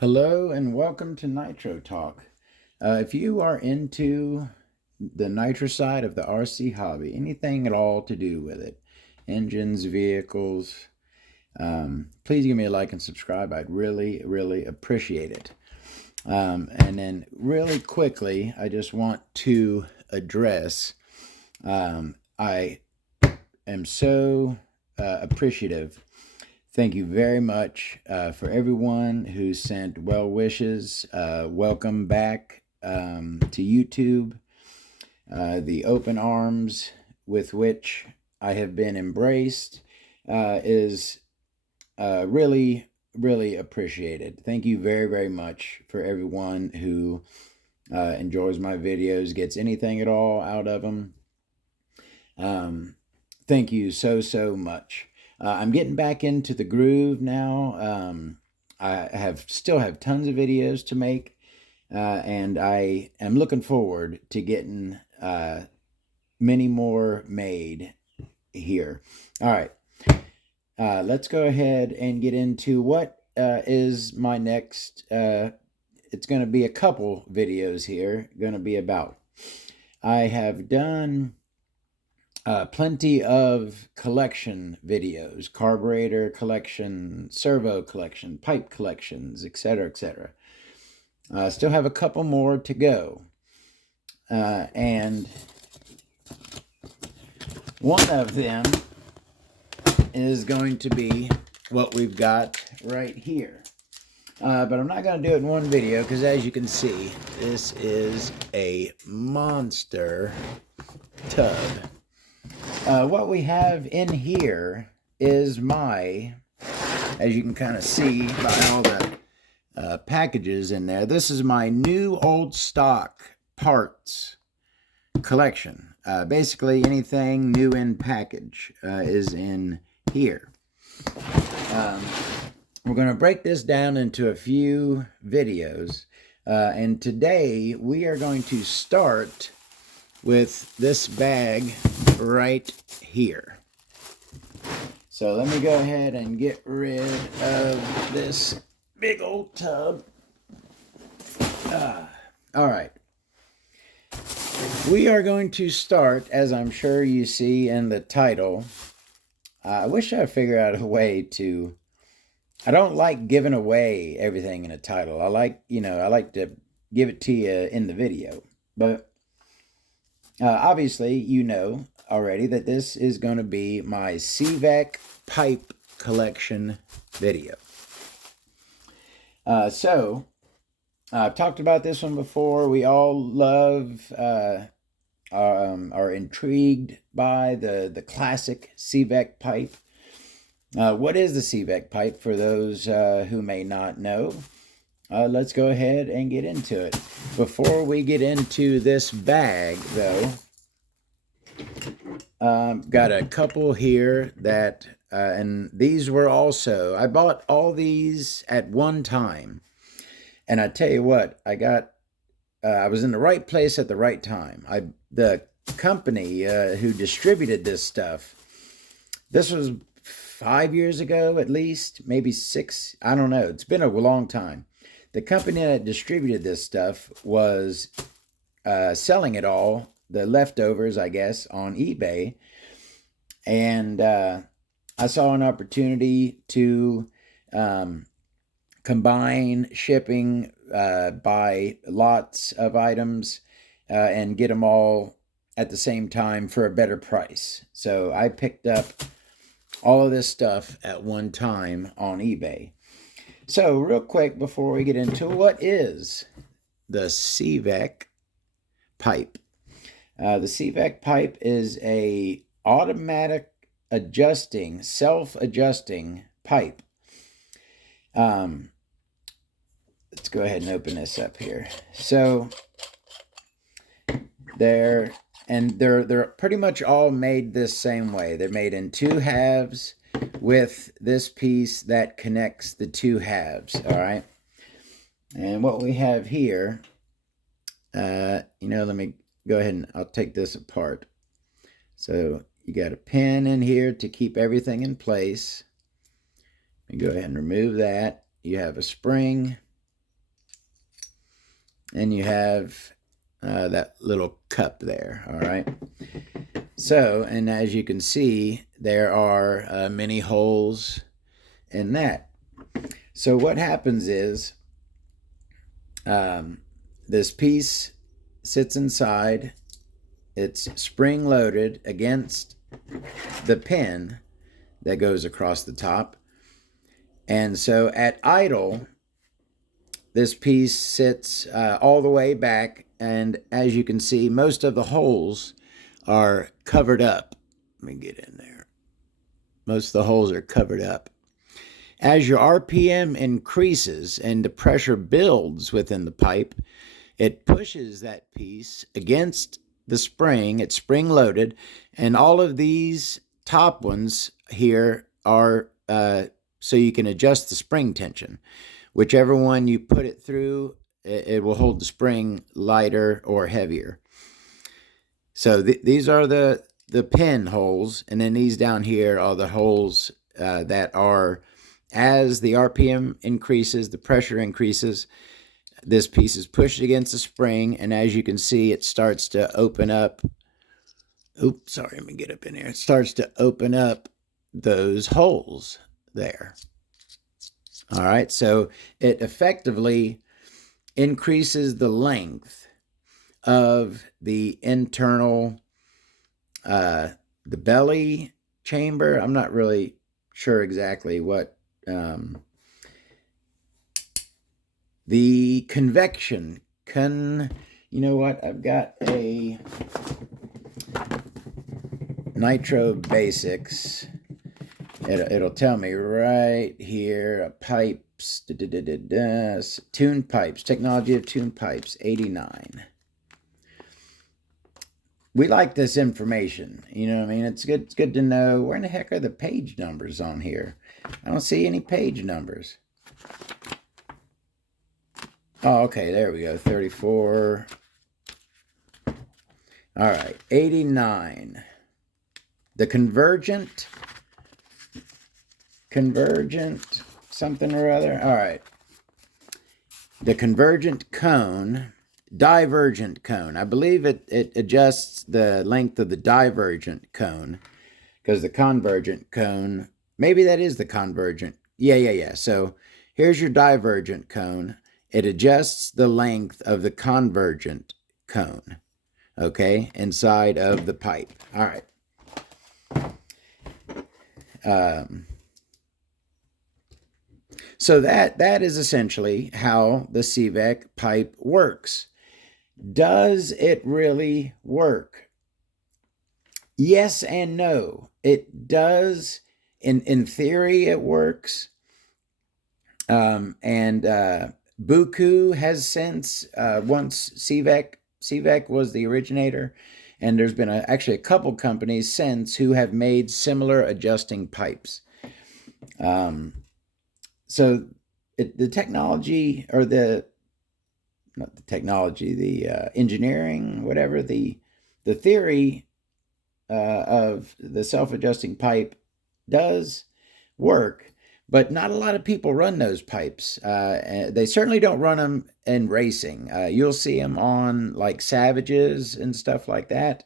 Hello and welcome to Nitro Talk. If you are into the nitro side of the RC hobby, anything at all to do with it, engines, vehicles, please give me a like and subscribe. I'd really appreciate it. And then really quickly, I just want to address, I am so appreciative. Thank you very much for everyone who sent well wishes. Welcome back to YouTube. The open arms with which I have been embraced is really appreciated. Thank you very much for everyone who enjoys my videos, gets anything at all out of them. Thank you so much. I'm getting back into the groove now. I still have tons of videos to make, and I am looking forward to getting many more made here. All right, let's go ahead and get into what is my next. It's going to be a couple videos here. Going to be about. I have done plenty of collection videos, carburetor collection, servo collection, pipe collections, etc. Still have a couple more to go. And one of them is going to be what we've got right here. But I'm not going to do it in one video because, as you can see, this is a monster tub. What we have in here is my, as you can kind of see by all the packages in there, this is my new old stock parts collection. Basically anything new in package is in here. We're going to break this down into a few videos, and today we are going to start with this bag right here. So let me go ahead and get rid of this big old tub. All right. We are going to start, as I'm sure you see in the title. I wish I figured out a way to. I don't like giving away everything in a title. I like to give it to you in the video. But obviously, you know already that this is going to be my CVEC pipe collection video. So, I've talked about this one before. We all love, are intrigued by the classic CVEC pipe. What is the CVEC pipe for those who may not know? Let's go ahead and get into it. Before we get into this bag, though, got a couple here that, and these were also, I bought all these at one time. And I tell you what, I was in the right place at the right time. The company who distributed this stuff, this was 5 years ago at least, maybe 6, I don't know. It's been a long time. The company that distributed this stuff was selling it all, the leftovers, I guess, on eBay. And I saw an opportunity to combine shipping, buy lots of items, and get them all at the same time for a better price. So I picked up all of this stuff at one time on eBay. So real quick before we get into what is the CVEC pipe. The CVEC pipe is a automatic adjusting, self-adjusting pipe. Let's go ahead and open this up here. So they're pretty much all made this same way. They're made in two halves with this piece that connects the two halves. All right. And what we have here, let me go ahead and I'll take this apart. So you got a pin in here to keep everything in place. Let me go ahead and remove that. You have a spring and you have that little cup there, all right? So, and as you can see, there are many holes in that. So what happens is this piece sits inside. It's spring loaded against the pin that goes across the top. And so at idle, this piece sits all the way back. And as you can see, most of the holes are covered up. Let me get in there. Most of the holes are covered up. As your RPM increases and the pressure builds within the pipe, it pushes that piece against the spring. It's spring loaded, and all of these top ones here are so you can adjust the spring tension. Whichever one you put it through, it will hold the spring lighter or heavier. So these are the pin holes, and then these down here are the holes that are, as the RPM increases, the pressure increases, this piece is pushed against the spring, and as you can see, it starts to open up. Oops, sorry, let me get up in here. It starts to open up those holes there. All right, so it effectively increases the length of the internal, the belly chamber. I'm not really sure exactly what the convection you know what? I've got a Nitro Basics. It'll tell me right here, pipes, tuned pipes, technology of tuned pipes, 89. We like this information, you know what I mean? It's good to know. Where in the heck are the page numbers on here? I don't see any page numbers. Oh, okay, there we go, 34. All right, 89. The convergent something or other. All right. The convergent cone, divergent cone. I believe it adjusts the length of the divergent cone, because the convergent cone, maybe that is the convergent. Yeah. So here's your divergent cone. It adjusts the length of the convergent cone, okay, inside of the pipe. All right. So that is essentially how the CVEC pipe works. Does it really work? Yes and no. It does. In theory, it works. Buku has since, once CVEC was the originator, and there's been actually a couple companies since who have made similar adjusting pipes. So the technology, or not the technology, the engineering, whatever, the theory of the self-adjusting pipe does work, but not a lot of people run those pipes. They certainly don't run them in racing. You'll see them on like Savages and stuff like that.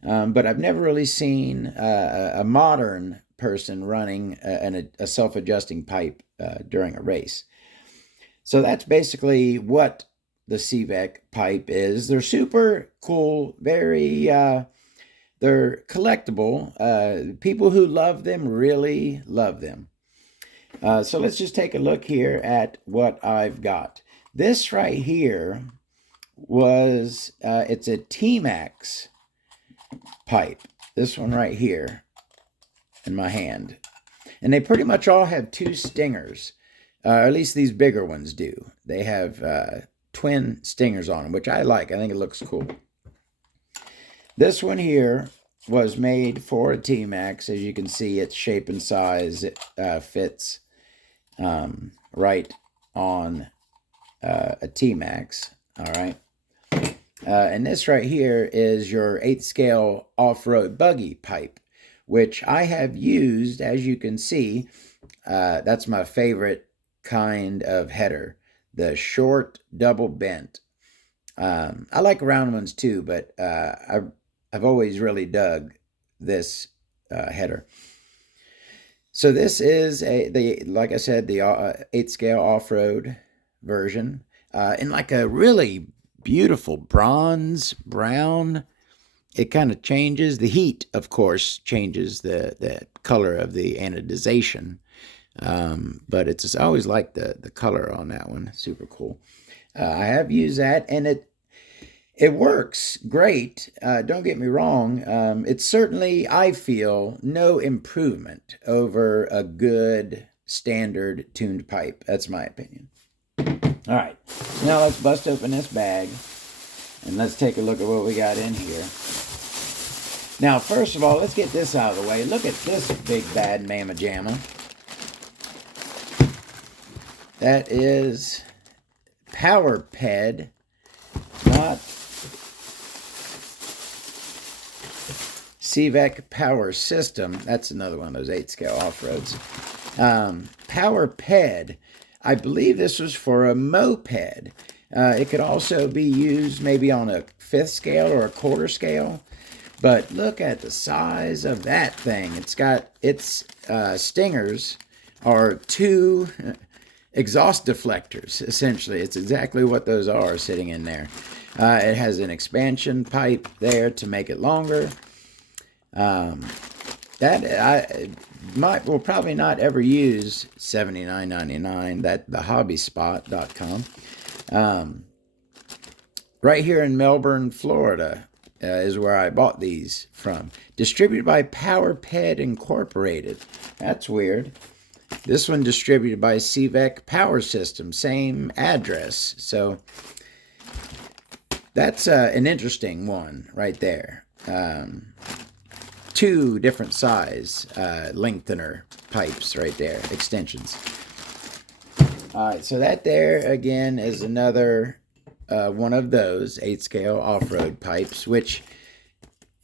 But I've never really seen a modern person running a self-adjusting pipe during a race. So that's basically what the CVEC pipe is. They're super cool, very, they're collectible. People who love them really love them. So let's just take a look here at what I've got. This right here was, it's a T-Max pipe. This one right here in my hand. And they pretty much all have two stingers. At least these bigger ones do. They have twin stingers on them, which I like. I think it looks cool. This one here was made for a T-Max. As you can see, its shape and size, it fits right on a T-Max. All right. And this right here is your 8th scale off-road buggy pipe, which I have used. As you can see, that's my favorite kind of header, the short double bent. I like round ones too, but I've always really dug this header. So this is like I said, the 8 scale off-road version in like a really beautiful bronze brown. It kind of changes. The heat, of course, changes the color of the anodization. But it's I always like the color on that one. Super cool. I have used that, and it works great. Don't get me wrong. It's certainly, I feel, no improvement over a good standard tuned pipe. That's my opinion. All right, now let's bust open this bag and let's take a look at what we got in here. Now, first of all, let's get this out of the way. Look at this big bad mamma jamma. That is Power Ped, not CVEC Power System. That's another one of those 8 scale off-roads. Power Ped. I believe this was for a moped. It could also be used maybe on a 5th scale or a 1/4 scale. But look at the size of that thing. It's got its stingers are 2 exhaust deflectors, essentially. It's exactly what those are sitting in there. It has an expansion pipe there to make it longer. That I will probably not ever use $79.99. That thehobbyspot.com. Right here in Melbourne, Florida, is where I bought these from. Distributed by Power Ped Incorporated. That's weird. This one distributed by CVEC Power System. Same address. So that's an interesting one right there. 2 different size lengthener pipes right there. Extensions. All right. So that there again is another one of those 8 scale off-road pipes, which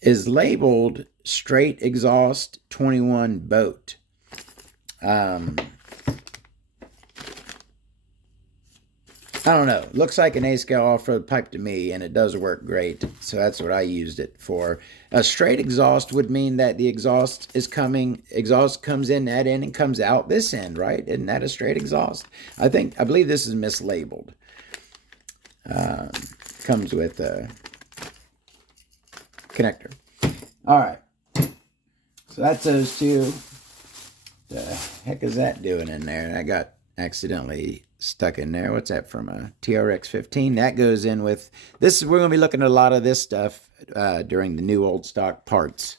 is labeled straight exhaust 21 boat. I don't know. Looks like an 8 scale off-road pipe to me, and it does work great. So that's what I used it for. A straight exhaust would mean that the exhaust comes in that end and comes out this end, right? Isn't that a straight exhaust? I believe this is mislabeled. Comes with a connector. All right. So that's those 2. The heck is that doing in there? I got accidentally stuck in there. What's that, from a TRX 15? That goes in with this. We're going to be looking at a lot of this stuff during the new old stock parts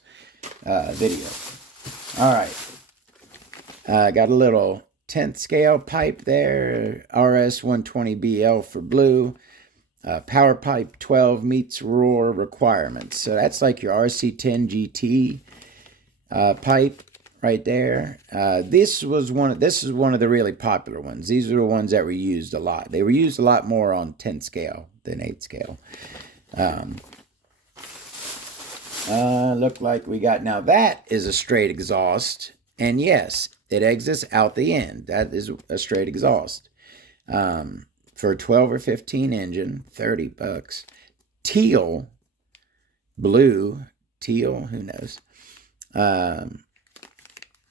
video. All right. Got a little 10th scale pipe there. RS 120BL for blue. Power pipe 12 meets roar requirements. So that's like your RC10 GT pipe right there. This is one of the really popular ones. These are the ones that were used a lot. They were used a lot more on 10 scale than 8 scale. Look like we got, now that is a straight exhaust, and yes, it exits out the end. That is a straight exhaust. For a 12 or 15 engine, $30. Blue, teal, who knows?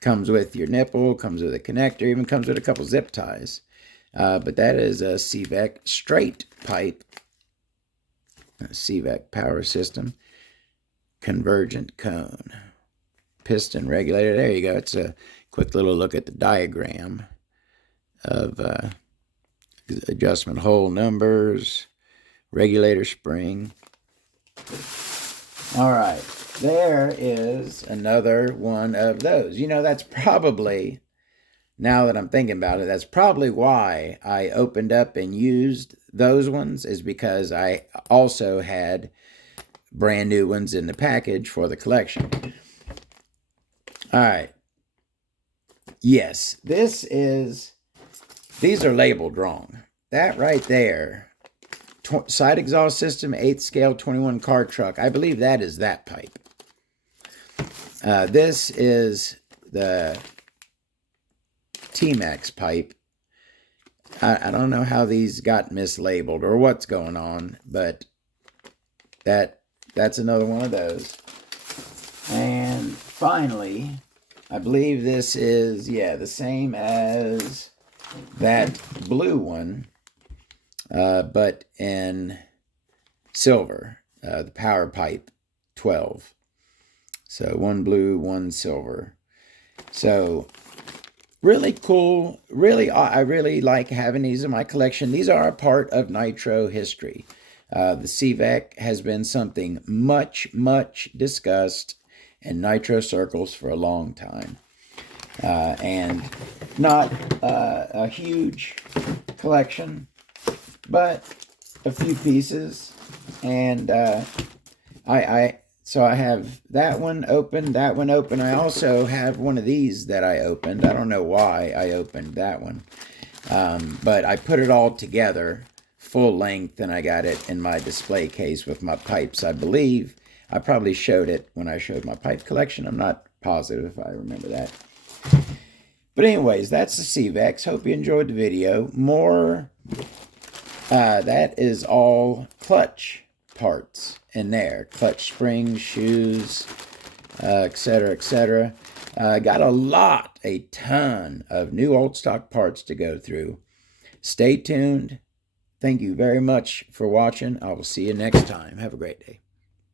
Comes with your nipple, comes with a connector, even comes with a couple zip ties. But that is a CVEC straight pipe. CVEC Power System. Convergent cone. Piston regulator. There you go. It's a quick little look at the diagram of adjustment hole numbers, regulator spring. All right. There is another one of those. You know, that's probably, now that I'm thinking about it, that's probably why I opened up and used those ones, is because I also had brand new ones in the package for the collection. All right. Yes, these are labeled wrong. That right there, side exhaust system, 8 scale, 21 car truck. I believe that is that pipe. This is the T-Max pipe. I don't know how these got mislabeled or what's going on, but that's another one of those. And finally, I believe this is, yeah, the same as that blue one, but in silver, the Power Pipe 12. So one blue, one silver. So really cool. Really, I really like having these in my collection. These are a part of nitro history. The CVEC has been something much, much discussed in nitro circles for a long time. And not a huge collection, but a few pieces. And so I have that one open, that one open. I also have one of these that I opened. I don't know why I opened that one, but I put it all together full length, and I got it in my display case with my pipes. I believe I probably showed it when I showed my pipe collection. I'm not positive if I remember that. But anyways, that's the CVEX. Hope you enjoyed the video. More, that is all clutch parts in there. Clutch springs, shoes, etc., etc. Got a ton of new old stock parts to go through. Stay tuned. Thank you very much for watching. I will see you next time. Have a great day.